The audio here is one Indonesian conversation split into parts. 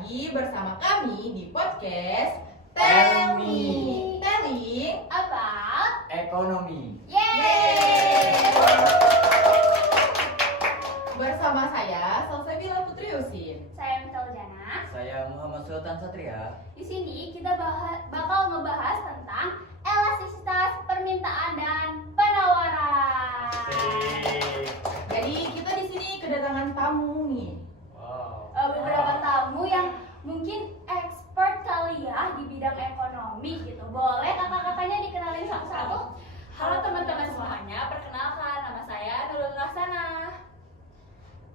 lagi bersama kami di podcast Tell Me, Telling About Ekonomi. Yeay! bersama saya Salsabila Putri Usin. Saya Mital Jana. Saya Muhammad Sultan Satria. Di sini kita bakal ngebahas tentang elastisitas permintaan dan penawaran. Jadi kita di sini kedatangan tamu nih. Wow. Beberapa tamu yang mungkin expert kali ya di bidang ekonomi gitu. Boleh kakak-kakaknya dikenalin satu-satu? Halo teman-teman semuanya, perkenalkan nama saya Nurul Rasana.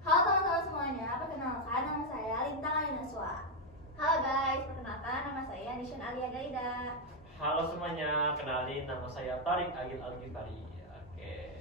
Halo teman-teman semuanya, perkenalkan nama saya Lintang Ayunaswa. Halo guys, perkenalkan nama saya Nishun Alia Gaida. Halo semuanya, kenalin nama saya Tarik Agil Al-Ghifari. Oke.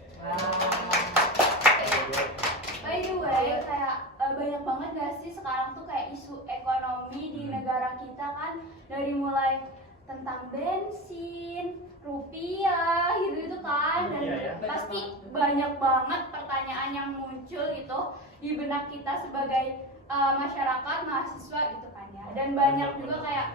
By the way, kayak banyak banget gak sih sekarang tuh kayak isu ekonomi di negara kita kan, dari mulai tentang bensin, rupiah gitu kan, dan Iya ya. pasti banyak banget pertanyaan yang muncul gitu di benak kita sebagai masyarakat mahasiswa gitu kan ya, dan banyak juga kayak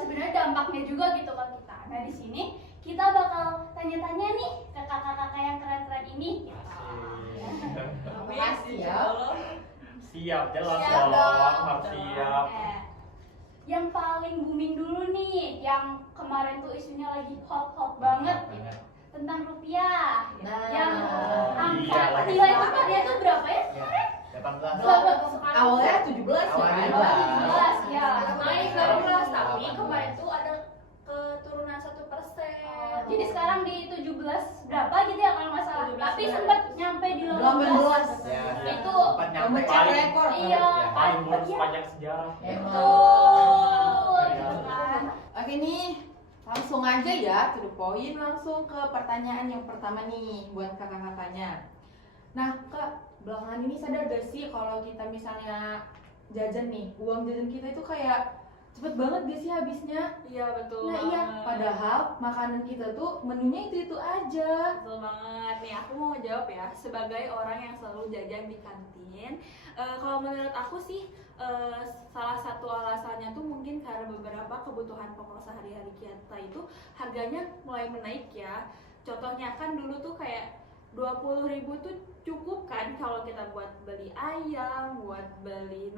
sebenarnya dampaknya juga gitu ke kita. Nah di sini kita bakal tanya-tanya nih ke kakak-kakak yang keren-keren ini. Gitu. Makasih ya. Siap, jelas Siap dong. dong. Harus siap. Yang paling booming dulu nih, yang kemarin tuh isunya lagi hot banget tentang rupiah. Nah, Yang angka iya, lagi nilai sekarang. tukarnya tuh berapa ya? Ya, 18. awalnya 17 ya kan? Awalnya 17 ya. Naik 18, tapi kemarin tuh ada keturunan 1%. Jadi sekarang di 17 berapa gitu ya kalau nggak salah. 17 Tapi berapa? sempat nyampe di 18. 18. Ya, Itu sempat nyampe. Memecah rekor. Iya, Paling buruk iya. sepanjang sejarah. Betul, gitu kan. Oke nih, langsung aja ya, to the point, langsung ke pertanyaan yang pertama nih buat kakak-kakaknya. Nah kak, belakangan ini sadar gak sih kalau kita misalnya jajan nih, uang jajan kita itu kayak cepet banget gak sih habisnya? Iya betul. Nah iya, padahal makanan kita tuh menunya itu aja. Betul banget. Nih aku mau jawab ya, sebagai orang yang selalu jajan di kantin. Kalau menurut aku sih salah satu alasannya tuh mungkin karena beberapa kebutuhan pokok sehari-hari kita itu harganya mulai menaik ya. Contohnya kan dulu tuh kayak 20.000 tuh cukup kan kalau kita buat beli ayam, buat beli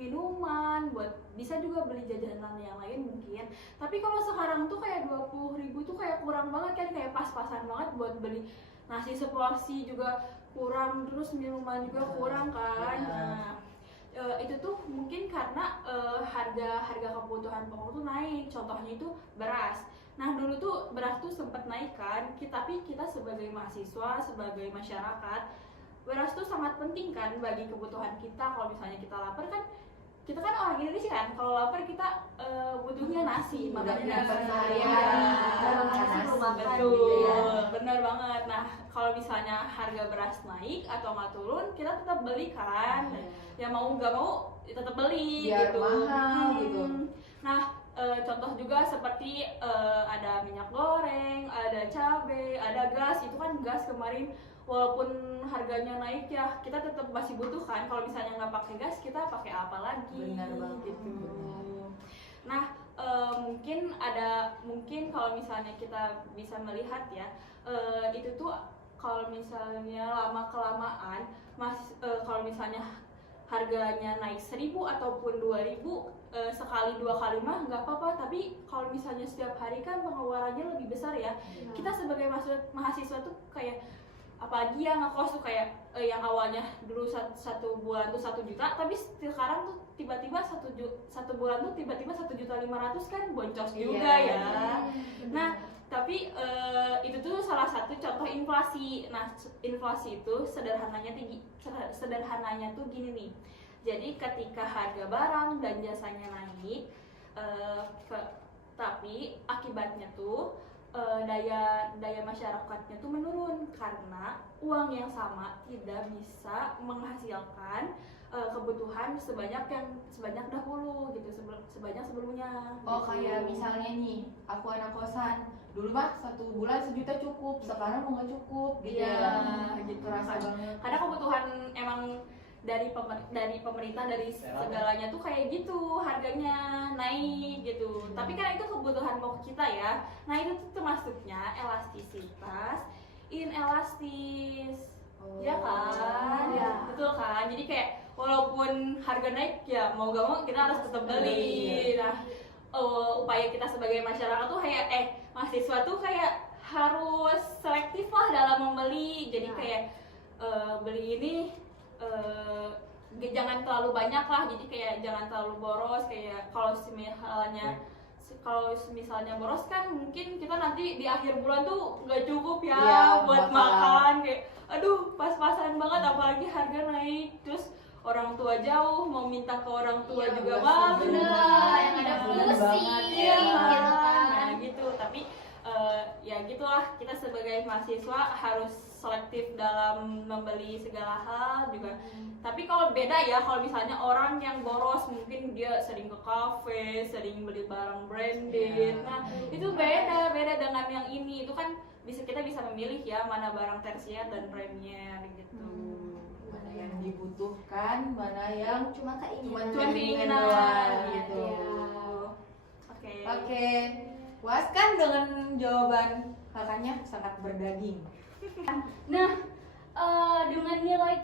minuman, buat bisa juga beli jajanan yang lain mungkin. Tapi kalau sekarang tuh kayak 20.000 tuh kayak kurang banget kan, kayak pas-pasan banget buat beli nasi seporsi juga kurang, terus minuman juga kurang kan. Nah, itu tuh mungkin karena harga kebutuhan pokok tuh naik. Contohnya itu beras. Nah dulu tuh beras tuh sempat naik kan, tapi kita sebagai mahasiswa, sebagai masyarakat, beras tuh sangat penting kan bagi kebutuhan kita. Kalau misalnya kita lapar kan, kita kan orang Indonesia kan, kalau lapar kita butuhnya nasi, makanya betul, benar banget. Nah kalau misalnya harga beras naik atau nggak turun, kita tetap beli kan, ya mau nggak mau tetap beli Biar gitu. mahal gitu. Nah contoh juga seperti ada minyak goreng, ada cabai, ada gas. Itu kan gas kemarin walaupun harganya naik ya, kita tetap masih butuh kan. Kalau misalnya nggak pakai gas, kita pakai apa lagi? Benar banget. Gitu. Nah mungkin kalau misalnya kita bisa melihat ya, itu tuh kalau misalnya lama kelamaan kalau misalnya harganya naik 1.000 ataupun 2.000 sekali 2 kali mah nggak apa-apa, tapi kalau misalnya setiap hari kan pengeluarannya lebih besar ya. Kita sebagai mahasiswa tuh kayak, apalagi yang ngekos tuh kayak yang awalnya dulu satu bulan tuh 1 juta, tapi sekarang tuh tiba-tiba satu bulan tuh tiba-tiba 1.500.000 kan, boncos juga ya. Nah tapi itu tuh salah satu contoh inflasi. Nah inflasi itu sederhananya tuh gini nih. Jadi ketika harga barang dan jasanya naik, tapi akibatnya tuh daya masyarakatnya tuh menurun karena uang yang sama tidak bisa menghasilkan kebutuhan sebanyak dahulu gitu, sebanyak sebelumnya. Oh gitu. kayak misalnya nih, aku anak kosan, dulu mah 1 bulan 1 juta cukup, sekarang mau nggak cukup gitu. Iya, gitu. Terasa banget. Karena kebutuhan emang dari pemerintah, dari segalanya tuh kayak gitu harganya naik gitu. Tapi kan itu kebutuhan pokok kita ya. Nah itu tuh termasuknya elastisitas, inelastis, ya kan? Ya. Betul kan? Jadi kayak walaupun harga naik ya mau gak mau kita harus tetap beli. Nah upaya kita sebagai masyarakat tuh kayak mahasiswa tuh kayak harus selektif lah dalam membeli. Jadi kayak beli ini jangan terlalu banyak lah, jadi kayak jangan terlalu boros. Kayak kalau misalnya boros kan mungkin kita nanti di akhir bulan tuh nggak cukup ya Iya, buat bakal. makan. Kayak aduh pas-pasan banget, apalagi harga naik, terus orang tua jauh, mau minta ke orang tua Iya, juga bener. malu. Bener, yang ada Bener pusing banget, Iya gitu kan? kan. Nah gitu, tapi ya gitulah, kita sebagai mahasiswa harus selektif dalam membeli segala hal juga. Tapi kalau beda ya, kalau misalnya orang yang boros mungkin dia sering ke kafe, sering beli barang branded. Iya. Nah itu beda dengan yang ini. Itu kan kita bisa memilih ya mana barang tersier dan premier gitu. Mana yang dibutuhkan, mana yang Cuma Cuma keinginan. keinginan doang, gitu. gitu. Oke. Oke, puas kan dengan jawaban kakaknya sangat berdaging. Nah, dengan nilai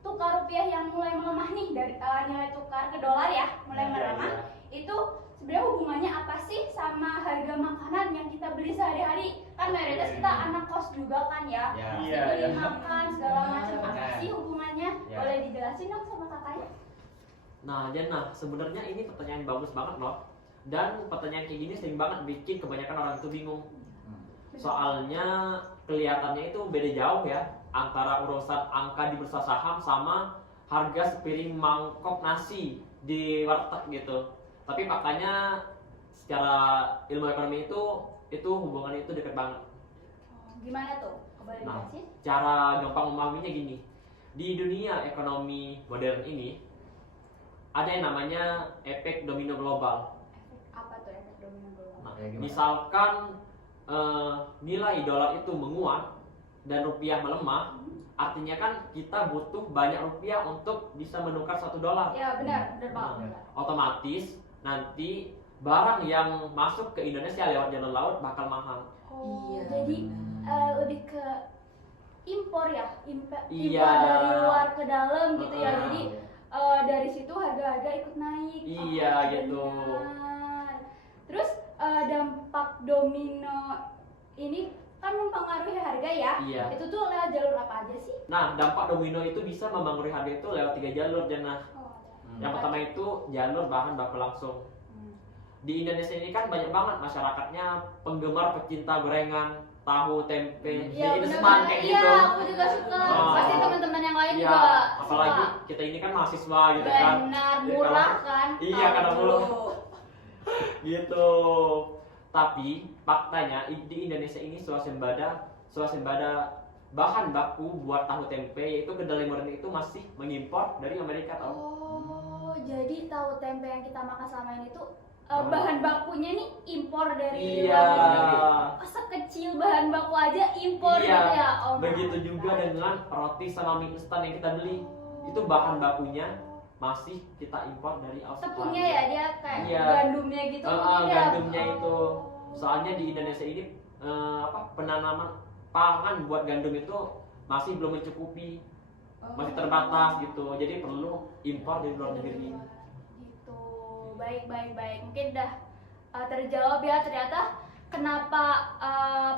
tukar rupiah yang mulai melemah nih, dari nilai tukar ke dolar ya mulai Iya, melemah, itu sebenarnya hubungannya apa sih sama harga makanan yang kita beli sehari-hari? Kan mayoritas kita anak kos juga kan ya, Ya. pasti Iya, beli iya. makan segala macam. Apa Benar. sih hubungannya? Ya. Boleh dijelasin dong sama kakaknya? Nah, Jana, sebenarnya ini pertanyaan bagus banget loh. Dan pertanyaan kayak gini sering banget bikin kebanyakan orang itu bingung. Soalnya kelihatannya itu beda jauh ya antara urusan angka di bursa saham sama harga sepiring mangkok nasi di warteg gitu. Tapi faktanya secara ilmu ekonomi itu hubungannya itu dekat banget. Gimana tuh? Boleh Nah, dijelasin? cara gampang memahaminya gini. Di dunia ekonomi modern ini ada yang namanya efek domino global. Apa tuh efek domino global? Nah, Kayak gimana? misalkan nilai dolar itu menguat dan rupiah melemah, artinya kan kita butuh banyak rupiah untuk bisa menukar $1. Ya benar, benar banget. Nah, benar. otomatis nanti barang yang masuk ke Indonesia lewat jalur laut bakal mahal. Oh, Iya, jadi benar. lebih ke impor ya, impor Iya. dari luar ke dalam gitu ya. Heeh. Jadi dari situ harga-harga ikut naik. Iya, gitu. Benar. Terus dampak domino ini kan mempengaruhi harga ya. Iya. Itu tuh lewat jalur apa aja sih? Nah, dampak domino itu bisa mempengaruhi harga itu lewat 3 jalur, Jana. Oh, Yang pertama itu jalur bahan baku langsung. Di Indonesia ini kan banyak banget masyarakatnya penggemar pecinta gorengan, tahu, tempe, Iya, jadi benar-benar. kayak Iya, gitu. aku juga suka. Oh. Pasti teman-teman yang lain Iya, juga apalagi suka. kita ini kan mahasiswa gitu kan. Benar, Jadi murah kalau- kan? Iya, karena Tahu. murah. Gitu. Tapi faktanya di Indonesia ini swasembada bahan baku buat tahu tempe yaitu kedelai murni itu masih mengimpor dari Amerika tau. Oh, jadi tahu tempe yang kita makan selama ini tuh bahan bakunya nih impor dari Iya. luar negeri. Oh, sekecil bahan baku aja impor Iya. gitu ya. Oh, Begitu my juga God. dengan roti sama mie instan yang kita beli. Itu bahan bakunya masih kita impor dari Australia. Tepungnya ya dia kayak Iya. gandumnya gitu mungkin ya. Gandumnya itu. Soalnya di Indonesia ini penanaman pangan buat gandum itu masih belum mencukupi, masih terbatas gitu. Jadi perlu impor dari luar negeri. Gitu. Baik. Mungkin udah terjawab ya ternyata kenapa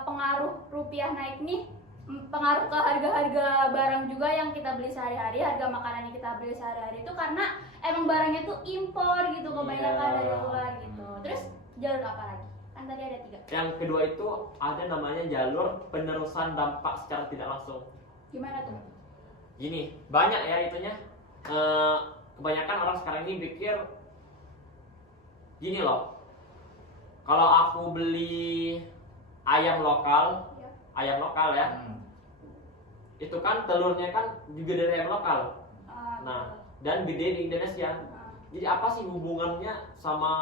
pengaruh rupiah naik nih pengaruh ke harga-harga barang juga yang kita beli sehari-hari, harga makanan yang kita beli sehari-hari itu karena emang barangnya tuh impor gitu kebanyakan Iya. dari luar gitu. Terus jalur apa lagi? Kan tadi ada 3. Yang kedua itu ada namanya jalur penerusan dampak secara tidak langsung. Gimana tuh? Gini, banyak ya itunya. Kebanyakan orang sekarang ini pikir gini loh. Kalau aku beli ayam lokal ya, itu kan telurnya kan juga dari ayam lokal. Nah, dan gede di Indonesia. Jadi apa sih hubungannya sama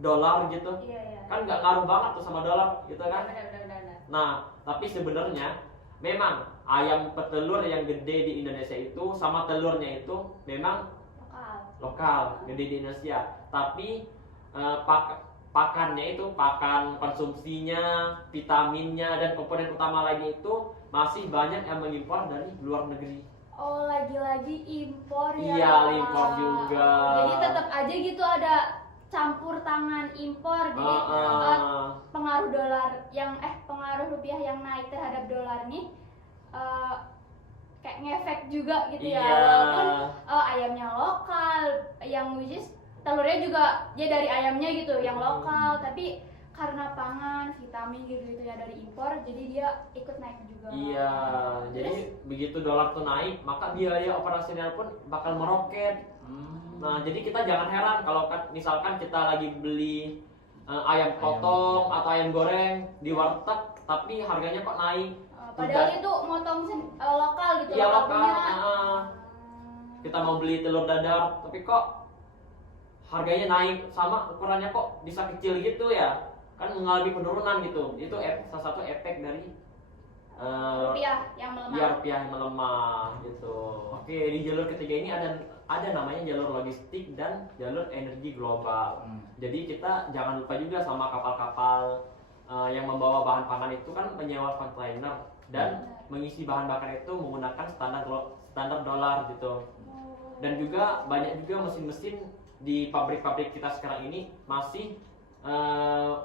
dolar gitu? Iya. Kan nggak ngaruh banget tuh sama dolar gitu kan? Benar. Nah, tapi sebenarnya memang ayam petelur yang gede di Indonesia itu sama telurnya itu memang Lokal. lokal, gede di Indonesia. Tapi pakannya itu, pakan konsumsinya, vitaminnya dan komponen utama lainnya itu masih banyak yang mengimpor dari luar negeri. Oh, lagi-lagi impor ya. Iya, impor juga. Jadi tetap aja gitu ada campur tangan impor. Jadi pengaruh pengaruh rupiah yang naik terhadap dolar nih kayak ngefek juga gitu ya. Iya. Walaupun ayamnya lokal, yang which is telurnya juga ya dari ayamnya gitu yang lokal, tapi karena pangan, vitamin gitu ya dari impor, jadi dia ikut naik juga. Iya, jadi begitu dolar tuh naik, maka biaya operasional pun bakal meroket. Nah, jadi kita jangan heran kalau misalkan kita lagi beli ayam potong atau ayam goreng di warteg, tapi harganya kok naik. Padahal itu motong lokal gitu. Iya, lokal. punya. Kita mau beli telur dadar, tapi kok harganya naik, sama ukurannya kok bisa kecil gitu ya. Kan mengalami penurunan gitu. Itu salah satu efek dari Rupiah yang melemah. Iya, rupiah yang melemah gitu. Oke, di jalur ketiga ini ada namanya jalur logistik dan jalur energi global. Jadi kita jangan lupa juga sama kapal-kapal yang membawa bahan pangan itu kan menyewa kontainer dan mengisi bahan bakar itu menggunakan standar dolar gitu. Dan juga banyak juga mesin-mesin di pabrik-pabrik kita sekarang ini masih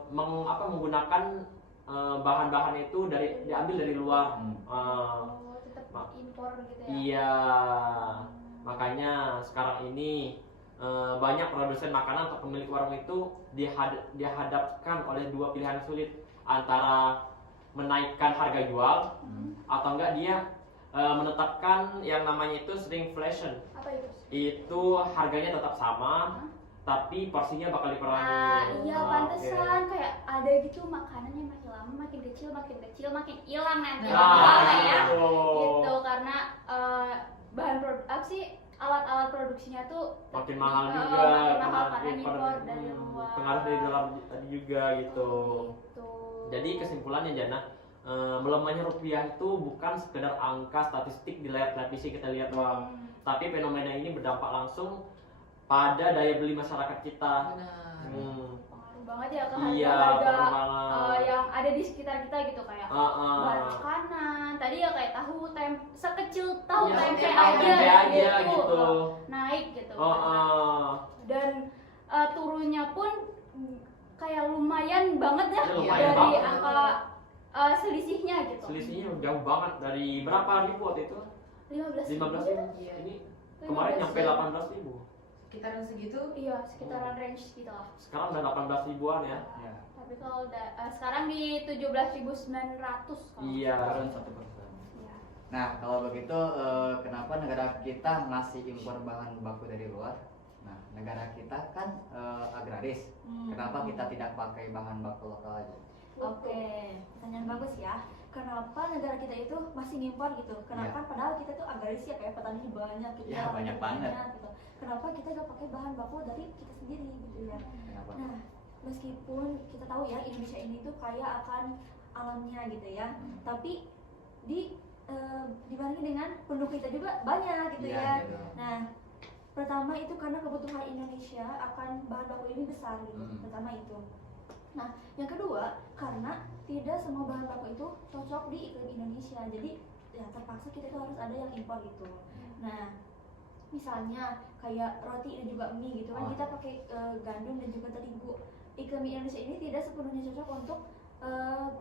menggunakan bahan-bahan itu diambil dari luar. Tetap impor gitu ya. Iya, makanya sekarang ini banyak produsen makanan atau pemilik warung itu dihadapkan oleh dua pilihan sulit, antara menaikkan harga jual atau enggak dia menetapkan yang namanya itu shrinkflation. Apa itu? Itu harganya tetap sama, tapi porsinya bakal dikurangi. Iya, pantesan kayak ada gitu makanannya makin lama makin kecil makin hilang nanti lama ya. Gitu karena bahan alat-alat produksinya tuh makin mahal juga, makin mahal karena impor dari luar. pengaruh dari dolar juga gitu. Gitu. Jadi kesimpulannya Jana, melemahnya rupiah itu bukan sekedar angka statistik di layar televisi kita lihat doang, tapi fenomena ini berdampak langsung pada daya beli masyarakat kita. Pengaruh banget ya ke Iya, harga-harga pengaruh banget. yang ada di sekitar kita gitu kayak bahan makanan. Tadi ya kayak sekecil tahu Iya, tempe tempe aja gitu. naik gitu. Dan turunnya pun kayak lumayan banget ya Iya, lumayan dari banget. angka selisihnya gitu. Selisihnya jauh banget dari berapa ribu waktu itu? 15 ribu. Iya. Ini kemarin nyampe 18 ribu. Sekitaran segitu. Iya, sekitaran range gitu lah. Sekarang udah 18 ribuan ya. Tapi kalau sekarang di 17.900 kalau. Iya. Turun 1%. Iya. Nah, kalau begitu kenapa negara kita masih impor bahan baku dari luar? Nah, negara kita kan agraris. Kenapa kita tidak pakai bahan baku lokal aja? Oke, pertanyaan bagus ya. Kenapa negara kita itu masih ngimpor gitu? Kenapa? Padahal kita tuh agraris ya, kayak petani banyak gitu. Ya, banyak banget. Gitu. Kenapa kita gak pakai bahan baku dari kita sendiri gitu ya? Kenapa? Nah, meskipun kita tahu ya Indonesia ini tuh kaya akan alamnya gitu ya, tapi dibanding dengan penduduk kita juga banyak gitu Iya, ya. gitu. Nah, pertama itu karena kebutuhan Indonesia akan bahan baku ini besar gitu. Pertama itu. Nah, yang kedua karena tidak semua bahan baku itu cocok di iklim Indonesia. Jadi ya terpaksa kita tuh harus ada yang impor gitu. Nah, misalnya kayak roti dan juga mie gitu kan, kita pakai gandum dan juga terigu. Iklim Indonesia ini tidak sepenuhnya cocok untuk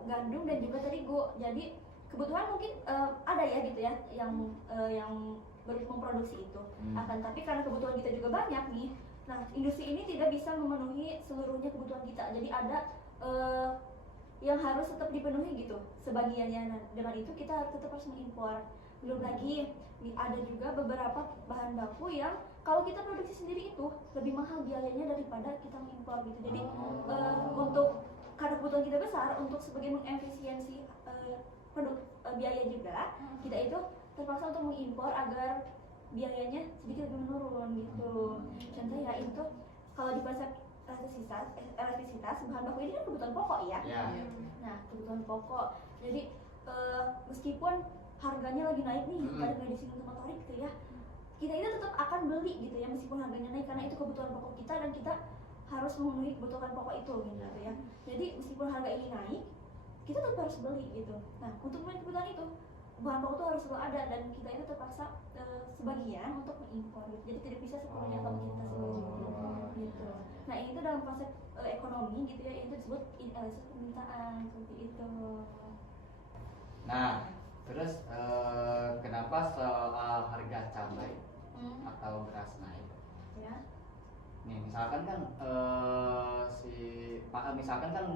gandum dan juga terigu. Jadi kebutuhan mungkin ada ya gitu ya yang memproduksi itu. Akan tapi karena kebutuhan kita juga banyak nih. Nah, industri ini tidak bisa memenuhi seluruhnya kebutuhan kita. Jadi ada yang harus tetap dipenuhi gitu sebagiannya. Nah, dengan itu kita tetap harus mengimpor. Belum lagi ada juga beberapa bahan baku yang kalau kita produksi sendiri itu lebih mahal biayanya daripada kita mengimpor gitu. Jadi untuk karena kebutuhan kita besar, untuk sebagai mengefisiensi biaya juga, kita itu terpaksa untuk mengimpor agar biayanya sedikit lebih menurun gitu. Contoh ya itu kalau di konsep elektrisitas bahan baku ini kan kebutuhan pokok ya. Ya. Nah, kebutuhan pokok. Jadi meskipun harganya lagi naik nih, pada nggak disinggung sama Torik gitu ya, kita itu tetap akan beli gitu ya meskipun harganya naik, karena itu kebutuhan pokok kita dan kita harus memenuhi kebutuhan pokok itu gitu ya. Jadi meskipun harga ini naik, kita tetap harus beli gitu. Nah, untuk memenuhi kebutuhan itu bahan pokok itu harus selalu ada, dan kita itu terpaksa sebagian untuk mengimpor gitu. Jadi tidak bisa sepenuhnya kalau kita sendiri gitu. Nah, ini tuh dalam konsep ekonomi gitu ya, itu disebut inelastis permintaan seperti itu. Nah, terus kenapa soal harga cabai atau beras naik? Ya. Nih, misalkan kan misalkan kan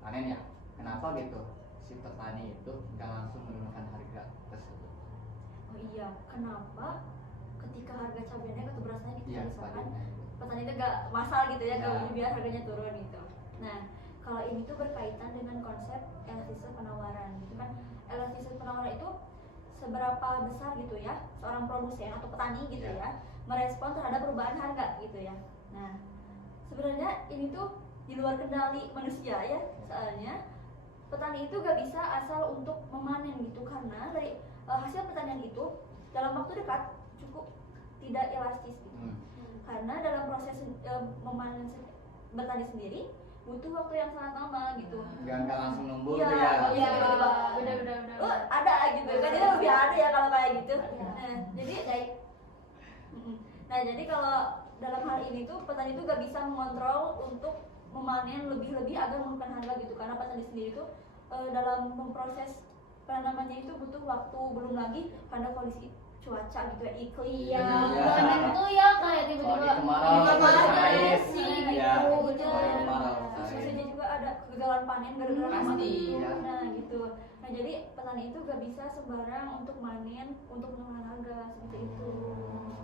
panen ya, kenapa gitu si petani itu nggak langsung menurunkan harga tersebut? Oh iya, kenapa ketika harga cabai naik atau beras naik gitu Iya, misalkan padanya. petani itu gak masal gitu ya, Ya. gak beli biar harganya turun gitu. Nah, kalau ini tuh berkaitan dengan konsep elastisme penawaran gitu kan. Elastisme penawaran itu seberapa besar gitu ya seorang produsen atau petani gitu Ya. ya merespon terhadap perubahan harga gitu ya. Nah, sebenarnya ini tuh di luar kendali manusia ya, soalnya petani itu gak bisa asal untuk memanen gitu, karena dari hasil pertanian itu dalam waktu dekat cukup tidak elastis gitu. Karena dalam proses memanen bertani sendiri butuh waktu yang sangat lama gitu. Nggak langsung numbuh Iya, tuh ya. iya, Udah. ada gitu kan, itu lebih ada ya kalau kayak gitu. Nah, jadi kalau dalam hal ini tuh petani itu gak bisa mengontrol untuk memanen lebih-lebih agar menurunkan harga gitu, karena petani sendiri tuh dalam memproses penanamannya itu butuh waktu, belum lagi karena kondisi cuaca gitu ya, iklim. Iya, Iya. panen tuh ya kayak tiba-tiba Kalau di kemarau, panas cair. sih Iya. gitu. Kalau di kemarau, Terus cair. biasanya juga ada kegagalan panen gara-gara Pasti, kematian. ya. Nah gitu. Nah jadi petani itu gak bisa sembarang untuk manen untuk menurunkan harga seperti itu.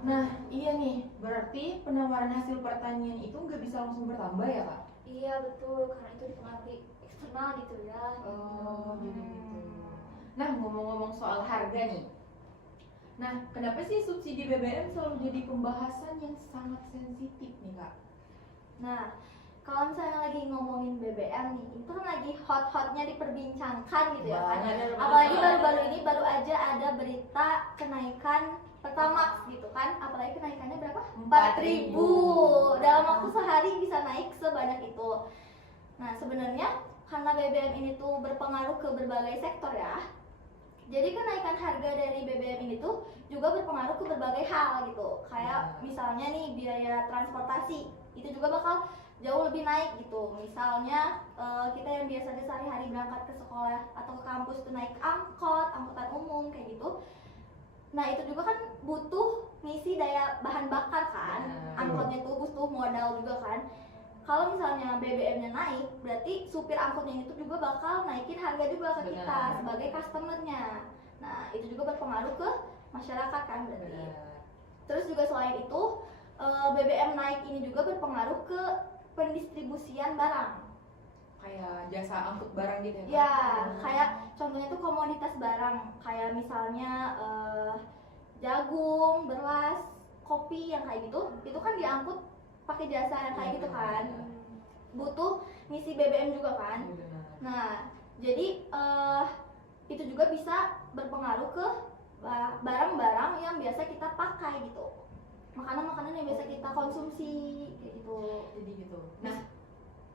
Nah, iya nih, berarti penawaran hasil pertanian itu nggak bisa langsung bertambah ya, Kak? Iya betul, karena itu dipengaruhi eksternal gitu ya. Oh, jadi gitu. Nah, ngomong-ngomong soal harga nih. Nah, kenapa sih subsidi BBM selalu jadi pembahasan yang sangat sensitif nih, Kak? Nah, kalau misalnya lagi ngomongin BBM nih, itu kan lagi hot-hotnya diperbincangkan gitu ya kan. Banget. Apalagi baru-baru ini baru aja ada berita kenaikan Pertamax gitu kan. Apalagi kenaikannya berapa? 4.000. Dalam waktu sehari bisa naik sebanyak itu. Nah, sebenarnya karena BBM ini tuh berpengaruh ke berbagai sektor ya. Jadi kenaikan harga dari BBM ini tuh juga berpengaruh ke berbagai hal gitu. Kayak misalnya nih biaya transportasi itu juga bakal jauh lebih naik gitu. Misalnya kita yang biasanya sehari-hari berangkat ke sekolah atau ke kampus tuh naik angkot, angkutan umum kayak gitu. Nah itu juga kan butuh ngisi daya bahan bakar kan. Angkotnya tuh butuh modal juga kan. Kalau misalnya BBM-nya naik, berarti supir angkotnya itu juga bakal naikin harga juga ke kita sebagai customer-nya. Nah, itu juga berpengaruh ke masyarakat kan berarti. Terus juga selain itu, BBM naik ini juga berpengaruh ke pendistribusian barang. Kayak jasa angkut barang gitu ya, Kak? Ya, kayak contohnya tuh komoditas barang, kayak misalnya jagung, beras, kopi yang kayak gitu, itu kan diangkut pakai jasa yang kayak gitu kan, butuh ngisi BBM juga kan. Nah, jadi itu juga bisa berpengaruh ke barang-barang yang biasa kita pakai gitu, makanan-makanan yang biasa kita konsumsi kayak gitu. Jadi gitu. Nah,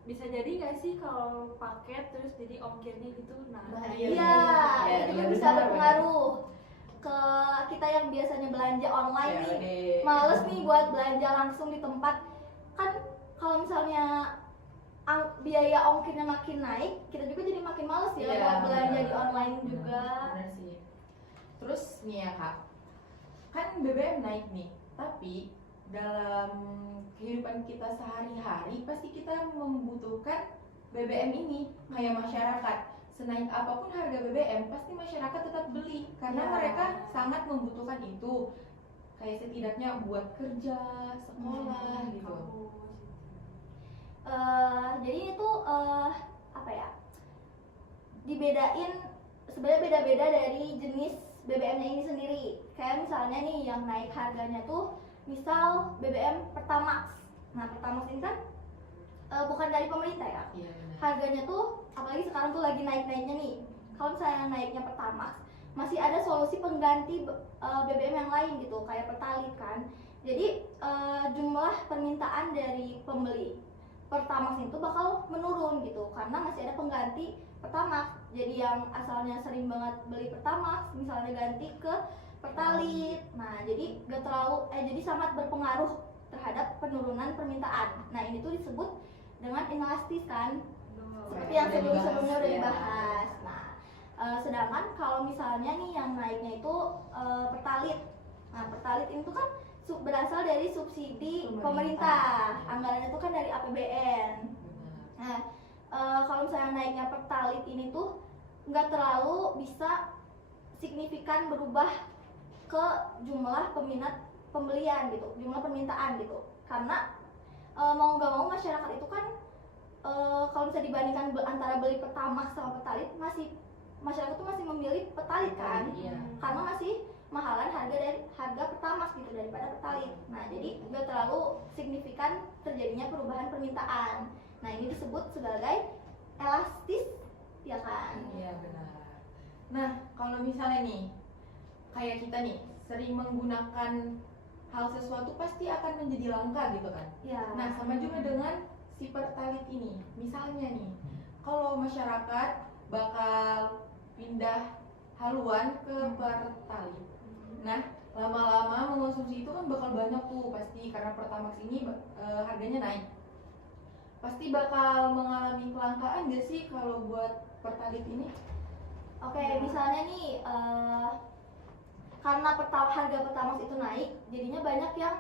Bisa jadi nggak sih kalau paket terus jadi ongkirnya gitu nah Iya, itu juga bisa berpengaruh ke kita yang biasanya belanja online nih, males nih buat belanja langsung di tempat. Kan kalau misalnya biaya ongkirnya makin naik, kita juga jadi makin males ya buat belanja di online juga. Benar sih. Terus nih ya, Kak, kan BBM naik nih, tapi dalam kehidupan kita sehari-hari pasti kita membutuhkan BBM ini. Kayak masyarakat, senaik apapun harga BBM pasti masyarakat tetap beli karena mereka sangat membutuhkan itu. Kayak setidaknya buat kerja, sekolah gitu. Jadi itu apa ya? Dibedain, sebenarnya beda-beda dari jenis BBM-nya ini sendiri. Kayak misalnya nih yang naik harganya tuh misal BBM Pertamax. Nah, Pertamax ini kan bukan dari pemerintah ya. Iya, benar. Harganya tuh apalagi sekarang tuh lagi naik-naiknya nih. kalau misalnya naiknya Pertamax, masih ada solusi pengganti BBM yang lain gitu, kayak Pertalite kan. Jadi jumlah permintaan dari pembeli Pertamax itu bakal menurun gitu, karena masih ada pengganti Pertamax. Jadi yang asalnya sering banget beli Pertamax, misalnya ganti ke Pertalite. Nah, jadi gak terlalu jadi sangat berpengaruh terhadap penurunan permintaan. Nah, ini tuh disebut dengan inelastis kan, seperti yang sebelumnya udah dibahas. Nah, sedangkan kalau misalnya nih yang naiknya itu Pertalite. Nah, Pertalite itu kan berasal dari subsidi pemerintah. Anggarannya itu kan dari APBN. Nah, kalau misalnya naiknya Pertalite ini tuh nggak terlalu bisa signifikan berubah ke jumlah peminat pembelian gitu, jumlah permintaan gitu. Karena mau nggak mau masyarakat itu kan kalau bisa dibandingkan antara beli Pertamax sama Pertalite, masyarakat itu masih memilih Pertalite kan, karena masih mahalan harga Pertamax gitu daripada Pertalite. Nah, jadi nggak terlalu signifikan terjadinya perubahan permintaan. Nah, ini disebut sebagai elastis, ya kan? Iya, benar. Nah, kalau misalnya nih kayak kita nih sering menggunakan hal sesuatu pasti akan menjadi langka gitu kan. Ya. Nah, sama juga dengan si Pertalite ini. Misalnya nih, kalau masyarakat bakal pindah haluan ke Pertalite. Nah, lama-lama mengonsumsi itu kan bakal banyak tuh pasti, karena Pertamax ini harganya naik. Pasti bakal mengalami kelangkaan gak sih kalau buat Pertalite ini? Oke, misalnya nih karena harga Pertamax itu naik, jadinya banyak yang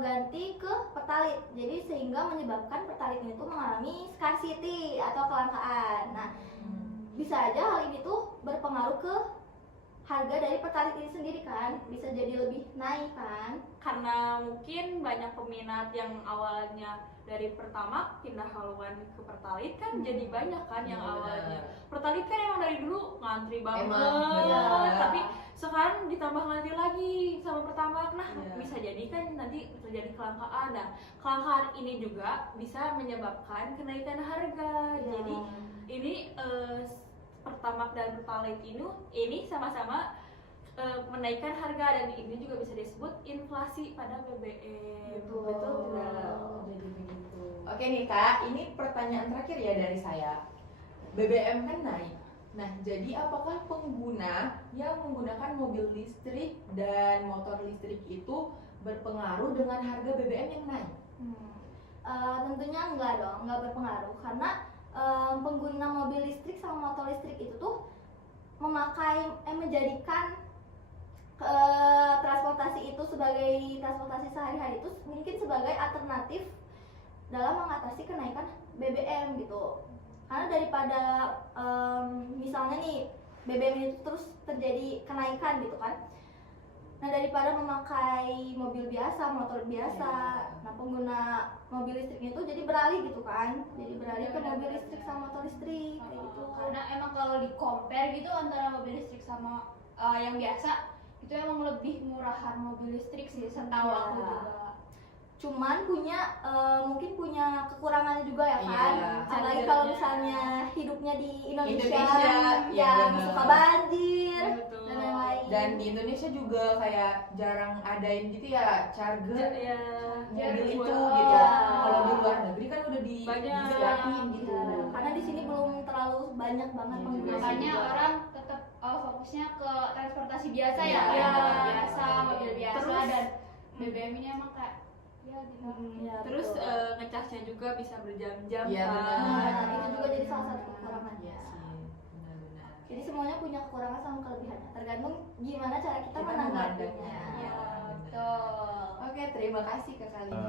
ganti ke Pertalite. Jadi sehingga menyebabkan Pertalite itu mengalami scarcity atau kelangkaan. Nah, bisa aja hal ini tuh berpengaruh ke harga dari Pertalite ini sendiri kan, bisa jadi lebih naik kan. Karena mungkin banyak peminat yang awalnya dari Pertamax pindah haluan ke Pertalite kan jadi banyak kan yang awalnya. Pertalite kan emang dari dulu ngantri banget, tapi sekarang ditambah ngantri lagi sama Pertamax. Nah, bisa jadi kan nanti terjadi kelangkaan. Nah, kelangkaan ini juga bisa menyebabkan kenaikan harga. Jadi ini Pertamax dan Pertalite ini sama-sama menaikkan harga, dan ini juga bisa disebut inflasi pada BBM. Betul. Jadi begitu. Oke nih Kak, ini pertanyaan terakhir ya dari saya. BBM kan naik. Nah, jadi apakah pengguna yang menggunakan mobil listrik dan motor listrik itu berpengaruh dengan harga BBM yang naik? Tentunya enggak dong, enggak berpengaruh, karena pengguna mobil listrik sama motor listrik itu tuh menjadikan transportasi itu sebagai transportasi sehari-hari itu mungkin sebagai alternatif dalam mengatasi kenaikan BBM gitu. Karena daripada misalnya nih BBM itu terus terjadi kenaikan gitu kan. Nah, daripada memakai mobil biasa, motor biasa, nah pengguna mobil listrik itu jadi beralih gitu kan. Jadi beralih ke mobil listrik sama motor listrik kayak gitu. Karena emang kalau di compare gitu antara mobil listrik sama yang biasa, itu emang lebih murahan mobil listrik sih, setahu aku juga. Cuman mungkin punya kekurangannya juga ya kan. Apalagi kalau misalnya hidupnya di Indonesia yang suka banjir dan lain-lain. Dan di Indonesia juga kayak jarang adain gitu ya charger mobil itu gitu. Kalau di luar negeri kan udah disediain gitu. Karena di sini belum terlalu banyak banget pengguna. Makanya orang tetap fokusnya ke transportasi biasa Iya. biasa, mobil biasa. Terus, dan BBM ini emang kayak gitu. Terus ngecasnya juga bisa berjam-jam Iya, kan. benar. Nah, itu juga jadi salah satu kekurangannya. Iya sih, benar-benar. Jadi semuanya punya kekurangan sama kelebihannya, tergantung gimana cara kita menanggapinya. Iya, Betul. Oke, terima kasih Kak Kalina.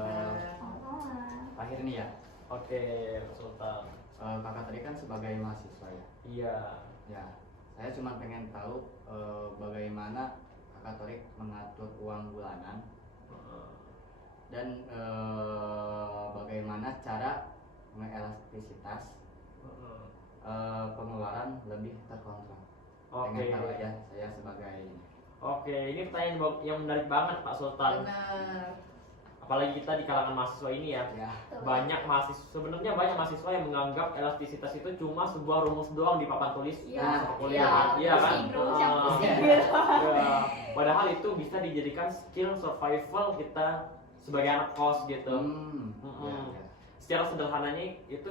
Sama-sama. Akhir nih ya, Oke, Sultan. kakak tadi kan sebagai mahasiswa ya. Iya. Ya, saya cuma pengen tahu bagaimana kakak Torik mengatur uang bulanan dan bagaimana cara mengelastisitas pengeluaran lebih terkontrol. Oke. Pengen tahu aja saya sebagai Oke, ini pertanyaan yang menarik banget Pak Sultan. Benar. apalagi kita di kalangan mahasiswa ini ya, Ya. sebenarnya banyak mahasiswa yang menganggap elastisitas itu cuma sebuah rumus doang di papan tulis Iya. kuliah, iya kan? Pusing, bro, yang Ah, pusing. iya. Padahal itu bisa dijadikan skill survival kita sebagai anak kos gitu. Ya, ya. Secara sederhananya itu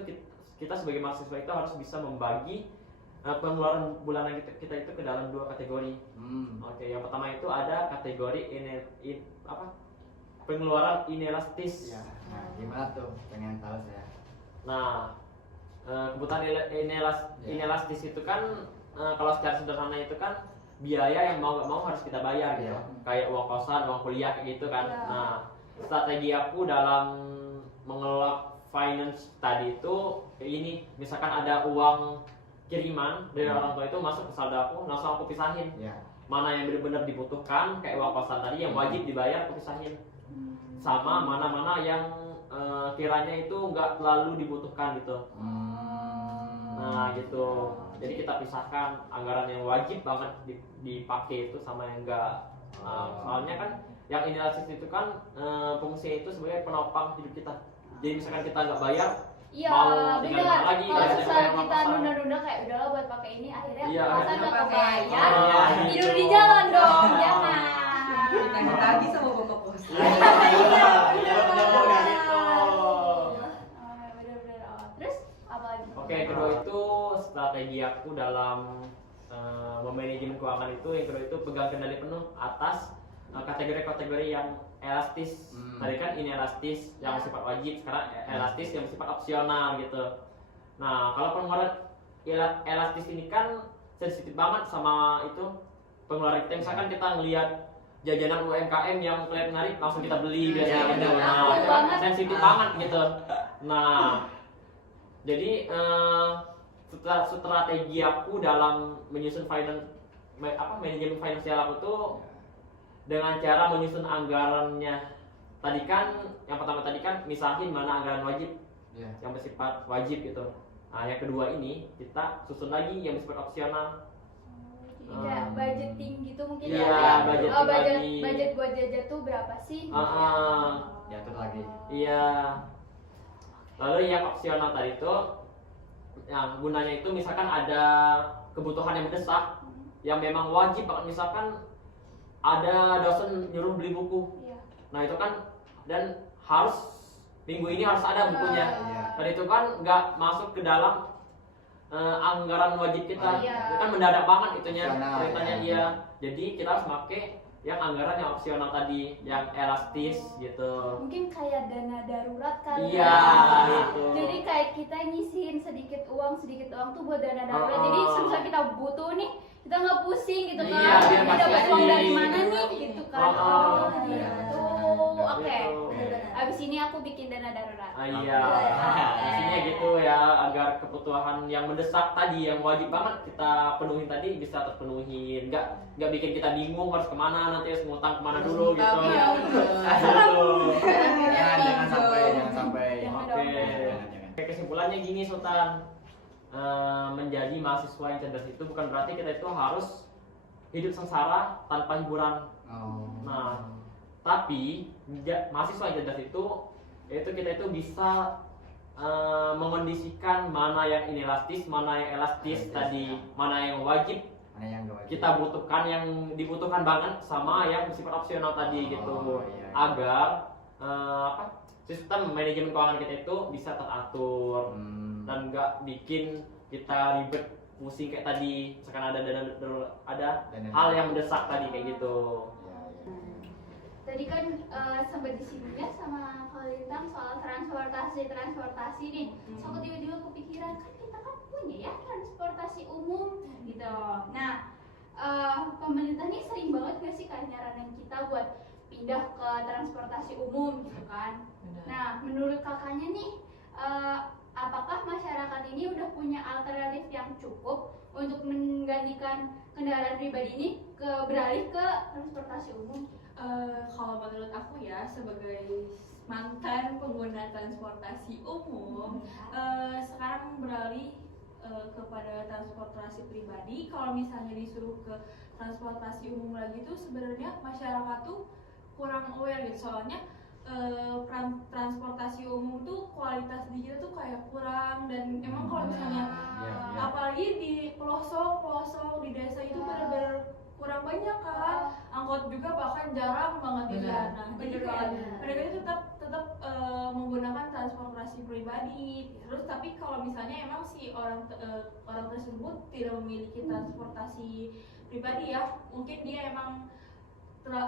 kita sebagai mahasiswa itu harus bisa membagi pengeluaran bulanan kita itu ke dalam 2 kategori. Oke, yang pertama itu ada kategori pengeluaran inelastis. Ya. Nah, gimana tuh? Pengen tahu saya. Nah, kebutuhan inelastis itu kan kalau secara sederhana itu kan biaya yang mau gak mau harus kita bayar gitu. Iya. Kayak uang kosan, uang kuliah kayak gitu kan. Iya. Nah, strategi aku dalam mengelola finance tadi itu kayak gini. Misalkan ada uang kiriman dari orang tua itu masuk ke saldo aku, langsung aku pisahin. Ya. Mana yang benar-benar dibutuhkan kayak uang kosan tadi yang wajib dibayar aku pisahin. Sama mana-mana yang kiranya itu nggak terlalu dibutuhkan gitu. Nah gitu. Jadi kita pisahkan anggaran yang wajib banget dipakai itu sama yang enggak. Soalnya kan yang inelastis itu kan fungsinya itu sebagai penopang hidup kita. Jadi misalkan kita nggak bayar, Iya, mau tinggal benar. mana lagi, Kalau nggak bisa misalnya bayar kita kosan. nunda-nunda kayak udahlah buat pakai ini, akhirnya Iya, kosan akhirnya nggak pakai. kebayar. Gitu. Tidur di jalan dong, jangan. Ditagih lagi sama bapak kos. Iya, benar gitu. Oh, bener-bener. Oh, terus apa lagi? Oke, kedua itu strategi aku dalam memanajemen keuangan itu. Yang kedua itu pegang kendali penuh atas kategori-kategori yang elastis. Tadi kan inelastis yang bersifat wajib, sekarang elastis yang bersifat opsional gitu. Nah, kalau pengeluaran elastis ini kan sensitif banget sama itu pengeluaran kita. Misalkan kita ngelihat jajanan UMKM yang kelihatan menarik, langsung kita beli biasanya Ya, gitu. benar. Nah, Benar banget. sensitif banget gitu. Nah, jadi strategi aku dalam menyusun manajemen finansial aku tuh dengan cara menyusun anggarannya. Tadi kan yang pertama tadi kan misahin mana anggaran wajib Ya. yang bersifat wajib gitu. Nah, yang kedua ini kita susun lagi yang bersifat opsional. Jadi kayak budgeting gitu mungkin Iya, ya. budgeting Oh, budget lagi. budget buat jajan tuh berapa sih? Diatur lagi. Iya. Lalu yang opsional tadi itu yang gunanya itu misalkan ada kebutuhan yang mendesak yang memang wajib banget, misalkan ada dosen nyuruh beli buku. Iya. Nah, itu kan dan harus minggu ini harus ada bukunya. Iya. Dan itu kan nggak masuk ke dalam anggaran wajib kita. Iya. Itu kan mendadak banget itunya Opsional, ceritanya ya. dia. Jadi kita harus pakai yang anggaran yang opsional tadi, yang elastis gitu. Mungkin kayak dana darurat kali Iya, ya. gitu. Jadi kayak kita nyisihin sedikit uang tuh buat dana darurat. Jadi semisal kita butuh nih, kita nggak pusing gitu kan. Iya, biar Ini pasti dapat uang lagi. dari mana nih gitu kan. Oh, Gitu. Oke. Gitu. Abis ini aku bikin dana darurat. Iya, intinya gitu ya, agar kebutuhan yang mendesak tadi, yang wajib banget kita penuhin tadi bisa terpenuhi, nggak bikin kita bingung harus kemana, nanti harus ngutang kemana dulu gitu. Iya, betul. Gitu. Jangan sampai. Jangan Oke. Jangan. Kesimpulannya gini Sultan, menjadi mahasiswa yang cerdas itu bukan berarti kita itu harus hidup sengsara tanpa hiburan. Nah, tapi mahasiswa yang cerdas itu kita itu bisa mengondisikan mana yang inelastis, mana yang elastis tadi, mana yang wajib Mana yang gak wajib? kita butuhkan, yang dibutuhkan banget sama yang bersifat opsional tadi gitu, Iya. agar sistem manajemen keuangan kita itu bisa teratur dan nggak bikin kita ribet pusing kayak tadi, misalkan ada hal yang mendesak tadi kayak gitu. Tadi kan sempat disinggung ya sama Kak Lintang soal transportasi nih. So aku tiba-tiba kepikiran kan kita kan punya ya transportasi umum gitu. Nah, pemerintah nih sering banget gak sih kayak nyaranin kita buat pindah ke transportasi umum gitu kan. Nah, menurut kakaknya nih, apakah masyarakat ini udah punya alternatif yang cukup untuk menggantikan kendaraan pribadi ini beralih ke transportasi umum? Kalau menurut aku ya, sebagai mantan pengguna transportasi umum, sekarang beralih kepada transportasi pribadi. Kalau misalnya disuruh ke transportasi umum lagi tuh sebenarnya masyarakat tuh kurang aware gitu, soalnya transportasi umum tuh kualitas di kita tuh kayak kurang, dan emang kalau misalnya Iya. apalagi di pelosok di desa itu benar-benar kurang banyak kan, angkot juga bahkan jarang banget di Benar. sana. Jadi kayak mereka itu tetap menggunakan transportasi pribadi. Terus tapi kalau misalnya emang si orang tersebut tidak memiliki transportasi pribadi ya, mungkin dia emang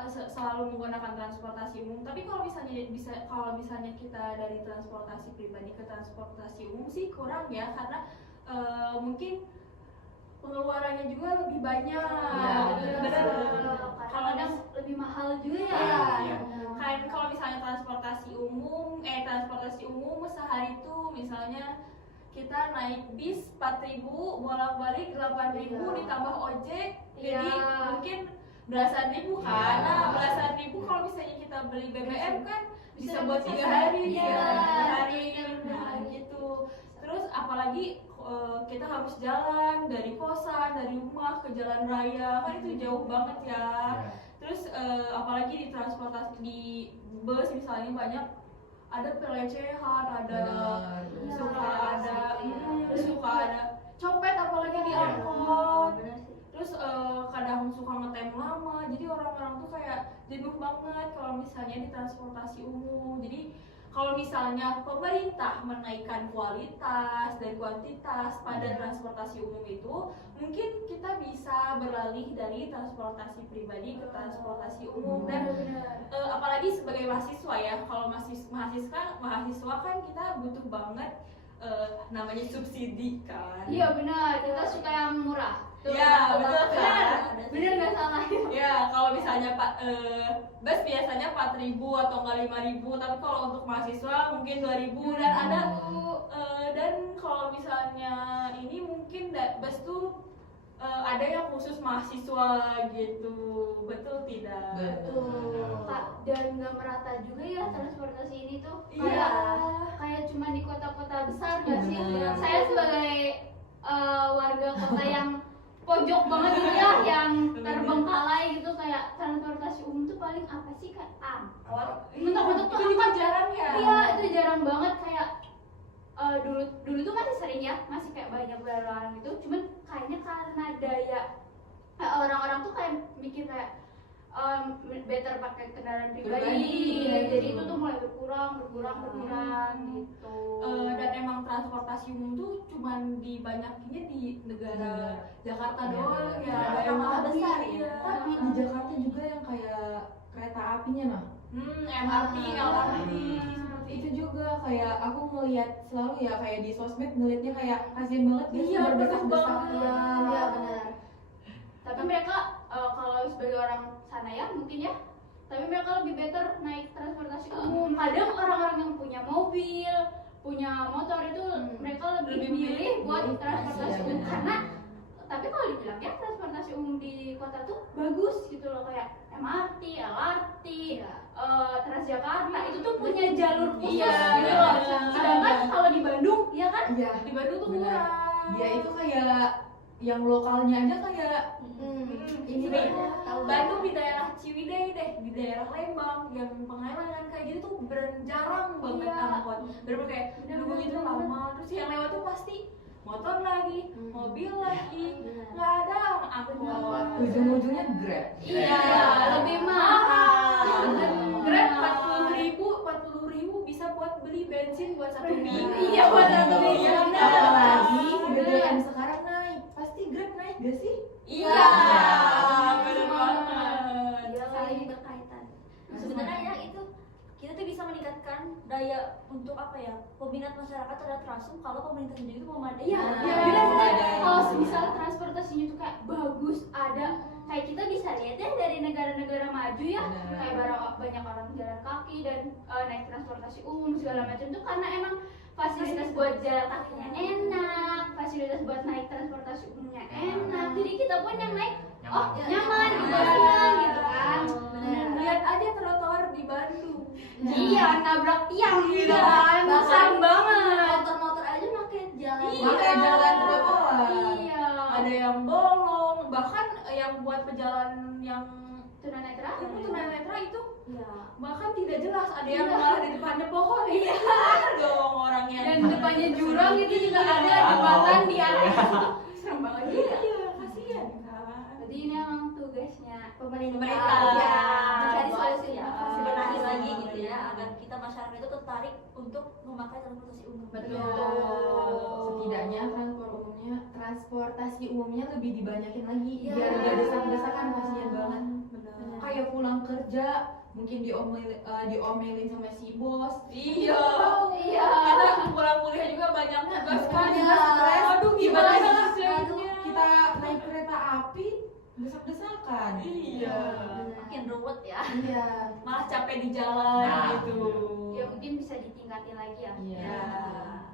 selalu menggunakan transportasi umum. Tapi kalau misalnya kita dari transportasi pribadi ke transportasi umum sih kurang ya, karena mungkin pengeluarannya juga lebih banyak. Benar. Kalau kadang lebih mahal juga ya. Iya. Kayak kalau misalnya transportasi umum sehari itu misalnya kita naik bis 4.000, bolak-balik 8.000 ditambah ojek, jadi mungkin belasan ribu kan. Nah, belasan ribu kalau misalnya kita beli BBM kan bisa buat 3 hari ya. Nah, gitu. Terus apalagi kita harus jalan dari kosan, dari rumah ke jalan raya, kan itu jauh banget ya. Terus apalagi di transportasi di bus misalnya banyak ada pelecehan, ada suka ada copet, apalagi di angkot. Terus kadang suka ngetem lama, jadi orang-orang tuh kayak jenuh banget kalau misalnya di transportasi umum. Jadi kalau misalnya pemerintah menaikkan kualitas dan kuantitas pada transportasi umum itu, mungkin kita bisa beralih dari transportasi pribadi ke transportasi umum. Dan apalagi sebagai mahasiswa ya, kalau mahasiswa kan kita butuh banget namanya subsidi kan. Iya benar, kita suka yang murah. Iya, betul kan? Bener nggak salah. Ya, kalau misalnya bus biasanya 4.000 atau enggak 5.000, tapi kalau untuk mahasiswa mungkin 2.000 dan ada dan kalau misalnya ini mungkin bus tuh ada yang khusus mahasiswa gitu. Betul tidak? Betul. Kak, dan nggak merata juga ya transportasi ini tuh. Iya. Kayak cuma di kota-kota besar nggak sih? Benar. Saya sebagai warga kota yang pojok banget gitu ya, yang terbengkalai gitu, kayak transportasi umum tuh paling apa sih, kayak angkot. Mentok-mentok tuh Itu juga angkot. jarang ya? Iya, itu jarang banget. Kayak dulu tuh masih sering ya, masih kayak banyak berlalu gitu. Cuman kayaknya karena daya orang-orang tuh kayak mikir kayak better pakai kendaraan pribadi. Jadi itu tuh mulai berkurang gitu. Dan emang transportasi umum tuh cuman dibanyakinnya di negara Jakarta Iya, doang benar. ya. Jakarta Emang malah besar ya. iya. Tapi di Jakarta juga yang kayak kereta apinya nah. MRT, LRT. Itu juga kayak aku ngelihat selalu ya, kayak di sosmed ngelihatnya kayak kasian banget gitu, Iya, berdesak-desakan. Iya benar. Tapi mereka kalau sebagai orang sana ya mungkin ya, tapi mereka lebih better naik transportasi umum. Kadang orang-orang yang punya mobil, punya motor itu mereka lebih milih buat transportasi Iya, umum. benar. Karena tapi kalau dibilang ya transportasi umum di kota tuh bagus gitu loh, kayak MRT, LRT, Transjakarta itu tuh punya jalur khusus Iya, gitu loh. benar. Sedangkan kalau di Bandung ya kan Iya. Di Bandung tuh Benar. kurang. Dia itu kayak yang lokalnya aja kayak Ini Ini deh, tahu. Bandung di daerah Ciwidey deh, di daerah Lembang, yang Pengalengan kayak gitu tuh jarang banget Iya. angkot. Bener kayak nunggu itu lama, terus yang lewat tuh pasti motor lagi, mobil lagi, nggak ada angkot. ujung-ujungnya Grab. iya lebih mahal. Grab 40.000 bisa buat beli bensin buat 1 minggu. Iya, buat 1 minggu. Iya, Apalagi benar. BBM sekarang naik, pasti Grab naik gak sih? Iya, bener banget. Iya, saling berkaitan. Sebenarnya ya itu kita tuh bisa meningkatkan daya untuk apa ya, peminat masyarakat terhadap Transum kalau pemerintah sendiri itu memadai. Iya, Iya, benar-benar. iya. Kalau misal transportasinya tuh kayak bagus, ada kayak kita bisa lihat ya dari negara-negara maju ya, Benar. kayak banyak orang jalan kaki dan naik transportasi umum segala macam tuh karena emang fasilitas buat jalan kakinya enak, fasilitas buat naik transportasi umumnya enak. Jadi kita pun yang naik, oh nyaman, senang gitu kan. Benar. Lihat aja trotoar di Bandung. Iya, nabrak tiang gitu Iya, kan, bahkan besar banget. Motor-motor aja pakai jalan. Pakai jalan trotoar. Iya. Ada yang bolong, bahkan yang buat pejalan yang tunanetra. Yang tunanetra itu Ya. bahkan tidak jelas, ada yang Iya. malah di depannya pohon. Iya dong orangnya. Dan depannya jurang itu juga ada jembatan di atas itu. Serem banget juga. Iya, kasihan kan. Jadi ini emang tugasnya Pemerintah, Pemerintah. ya, mencari Buat, solusi ya. inovasi benahi lagi gitu ya, agar kita masyarakat itu tertarik untuk memakai transportasi umum. Betul. Betul. Setidaknya transportasi umumnya lebih dibanyakin lagi Iya. biar gak desak-desakan, kasihan banget. Benar. Kayak pulang kerja mungkin diomelin sama si bos. Iya. Iya. Kita pulang kuliah juga banyak tugas kan. Juga stres. Aduh gimana Tiba-tiba hasilnya? kita naik kereta api desak-desakan. Iya. Makin ruwet ya. Iya. Malah capek di jalan Nah. gitu. Ya mungkin bisa ditingkatin lagi ya. Iya. Ya.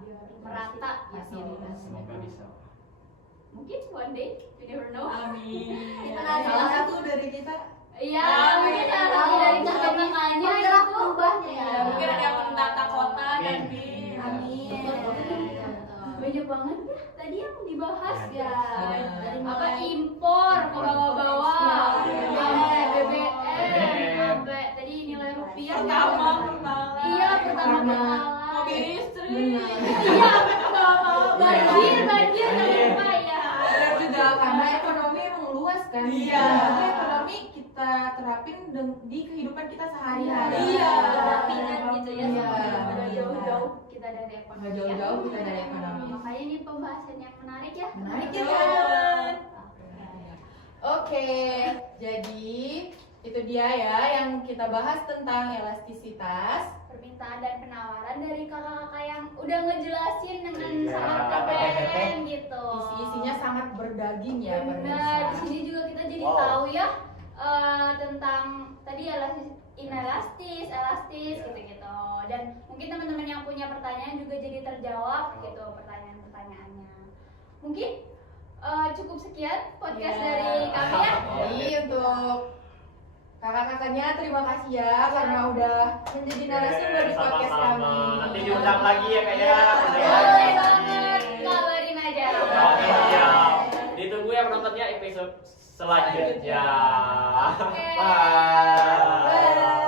Biar merata gitu. Fasilitas. Semoga bisa. Mungkin one day, you never know. Amin. Salah satu dari kita Iya, Amin. mungkin ada dari kepentingannya Bergerak itu. berubahnya ya. Ya, mungkin ada yang menata kota Amin. nanti. Amin. Banyak banget ya tadi yang dibahas Ya, dari apa mulai impor ke bawah-bawah, Iya. BBM, sampai tadi nilai rupiah Pertama. Iya, pertama Karena pertama. Mobil listrik. Iya, banjir jangan lupa ya. benar juga karena ekonomi emang luas kan. Iya. Jadi ekonomi kita terapin di kehidupan kita sehari-hari. Iya. Pendampingan gitu ya. Iya. Udah jauh-jauh kita dari ekonomi. Nggak ya. jauh-jauh kita dari ekonomi. Makanya ini pembahasan yang menarik ya. Menarik ya Betul. kan? Oke, jadi itu dia ya yang kita bahas tentang elastisitas. Permintaan dan penawaran dari kakak-kakak yang udah ngejelasin dengan Iya. sangat keren gitu. Isi-isinya sangat berdaging ya. Benar, pemirsa. di sini juga kita jadi Wow. tahu ya tentang tadi inelastis, elastis gitu-gitu. Dan mungkin teman-teman yang punya pertanyaan juga jadi terjawab gitu pertanyaan-pertanyaannya. Mungkin cukup sekian podcast Iya. dari kami ya. Jadi untuk kakak-kakaknya terima kasih ya karena udah menjadi narasumber di podcast Sama-sama. kami. Nanti diundang lagi ya kak ya. Iya, Boleh banget, kabarin aja. Oke, siap. Ditunggu ya penontonnya episode selanjutnya. Oke. Bye. Bye.